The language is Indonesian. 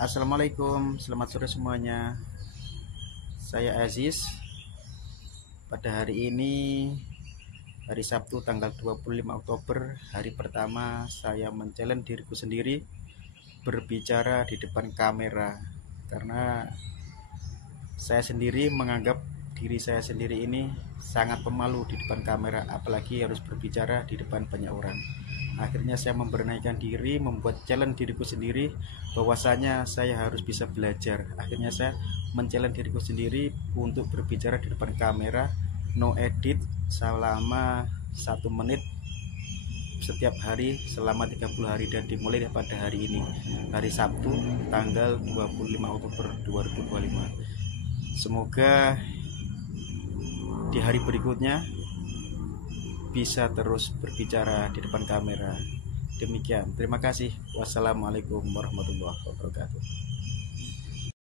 Assalamualaikum, selamat sore semuanya. Saya Aziz. Pada hari ini, hari Sabtu tanggal 25 Oktober, hari pertama saya men-challenge diriku sendiri berbicara di depan kamera. Karena saya sendiri menganggap diri saya sendiri ini sangat pemalu di depan kamera, apalagi harus berbicara di depan banyak orang. Akhirnya saya memberanikan diri, membuat challenge diriku sendiri bahwasanya saya harus bisa belajar. Akhirnya saya men-challenge diriku sendiri untuk berbicara di depan kamera, no edit, selama 1 menit setiap hari selama 30 hari, dan dimulai pada hari ini, hari Sabtu tanggal 25 Oktober 2025. Semoga di hari berikutnya bisa terus berbicara di depan kamera. Demikian, terima kasih. Wassalamualaikum warahmatullahi wabarakatuh.